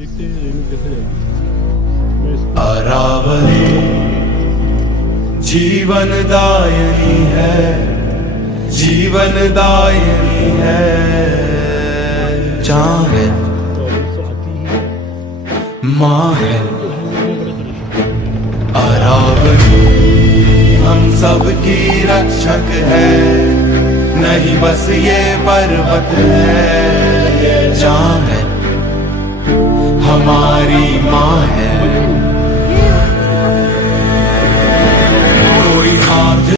देखते हैं रेणु कैसे रहेगी। मैं इसको अरावली जीवन दायिनी है, जीवन दायिनी है। जहाँ है तो इससे आती ही माँ है तो हम बड़े परेशान। अरावली हम सबकी रक्षक है, नहीं बस ये पर्वत है। जहाँ है हमारी माँ है।